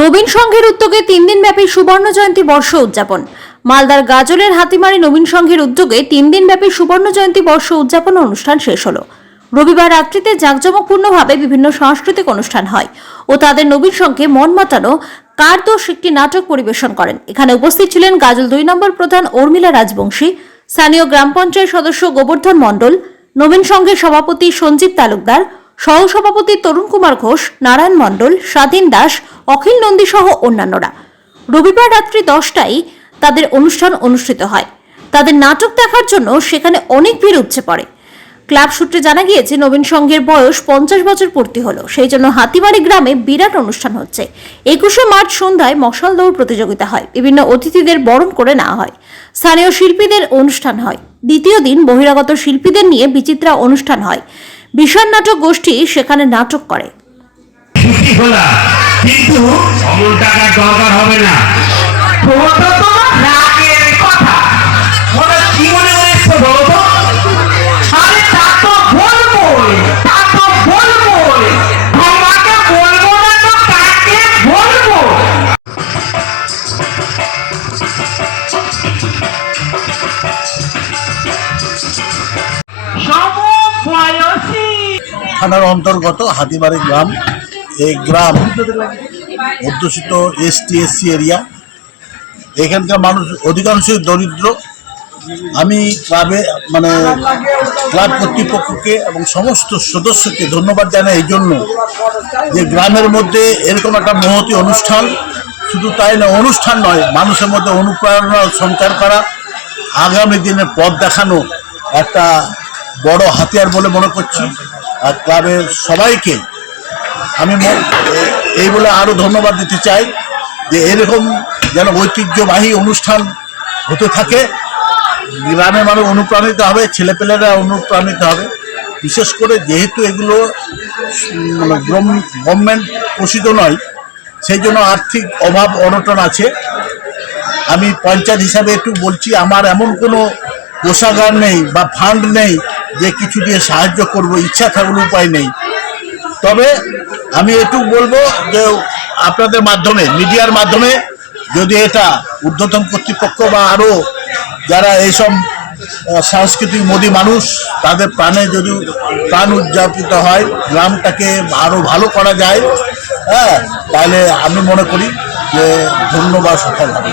নবীন সংঘের উদ্যোগে তিন দিন ব্যাপী সুবর্ণ জয়ন্তী বর্ষ উদযাপন। মালদার গাজলের হাতিমারি নবীন সংঘের উদ্যোগে তিন দিন ব্যাপী সুবর্ণ জয়ন্তী বর্ষ উদযাপন অনুষ্ঠান শেষ হলো। রবিবার রাত্রিতে জাঁকজমকপূর্ণভাবে বিভিন্ন সাংস্কৃতিক অনুষ্ঠান হয় ও তাদের নবীন সংঘে মন মাতানো কার দোষ একটি নাটক পরিবেশন করেন। এখানে উপস্থিত ছিলেন গাজল দুই নম্বর প্রধান উর্মিলা রাজবংশী, স্থানীয় গ্রাম পঞ্চায়েত সদস্য গোবর্ধন মণ্ডল, নবীন সংঘের সভাপতি সঞ্জীব তালুকদার সহসভাপতি তরুণ কুমার ঘোষ, নারায়ণ মণ্ডল, স্বাধীন দাস, অখিল নন্দী সহ অন্যান্যরা। রবিবার রাত্রি দশটায় তাদের অনুষ্ঠান অনুষ্ঠিত হয়। তাদের নাটক দেখার জন্য সেখানে অনেক ভিড় উপচে পড়ে। ক্লাব সূত্রে জানা গিয়েছে, নবীন সংঘের বয়স পঞ্চাশ বছর পূর্তি হলো। সেই জন্য হাতিবাড়ি গ্রামে বিরাট অনুষ্ঠান হচ্ছে। একুশে মার্চ সন্ধ্যায় মশাল দৌড় প্রতিযোগিতা হয়। বিভিন্ন অতিথিদের বরণ করে নেওয়া হয়। স্থানীয় শিল্পীদের অনুষ্ঠান হয়। দ্বিতীয় দিন বহিরাগত শিল্পীদের নিয়ে বিচিত্রা অনুষ্ঠান হয়। বিশাল নাটক গোষ্ঠী সেখানে নাটক করে। কিন্তু টাকার দরকার হবে না। থানার অন্তর্গত হাতিবাড়ি গ্রাম। এই গ্রাম অধ্যুষিত এসটি এসসি এরিয়া এখানকার মানুষ অধিকাংশই দরিদ্র। আমি ক্লাবে মানে ক্লাব কর্তৃপক্ষকে এবং সমস্ত সদস্যকে ধন্যবাদ জানাই এই জন্য যে গ্রামের মধ্যে এরকম একটা মহতি অনুষ্ঠান। শুধু তাই না, অনুষ্ঠান নয়, মানুষের মধ্যে অনুপ্রেরণা সঞ্চার করা, আগামী দিনে পথ দেখানো একটা বড় হাতিয়ার বলে মনে করছি। ক্লাবের সবাইকে আমি এই বলে আরও ধন্যবাদ দিতে চাই যে এরকম যেন ঐতিহ্যবাহী অনুষ্ঠান হতে থাকে। গ্রামের মানুষ অনুপ্রাণিত হবে, ছেলেপেলেরা অনুপ্রাণিত হবে। বিশেষ করে যেহেতু এগুলো মানে গভর্নমেন্ট পোষিত নয়, সেই জন্য আর্থিক অভাব, অনটন আছে। আমি পঞ্চায়েত হিসাবে একটু বলছি, আমার এমন কোনো কোষাগার নেই বা ফান্ড নেই যে কিছু দিয়ে সাহায্য করব, ইচ্ছা থাকলে উপায় নেই। তবে আমি একটু বলব যে আপনাদের মাধ্যমে, মিডিয়ার মাধ্যমে যদি এটা ঊর্ধ্বতন কর্তৃপক্ষ বা আরও যারা এইসব সাংস্কৃতিক মোদী মানুষ, তাদের প্রাণে যদি প্রাণ উদযাপিত হয়, গ্রামটাকে আরও ভালো করা যায় হ্যাঁ তাহলে আমি মনে করি যে ধন্যবাদ সফল হবে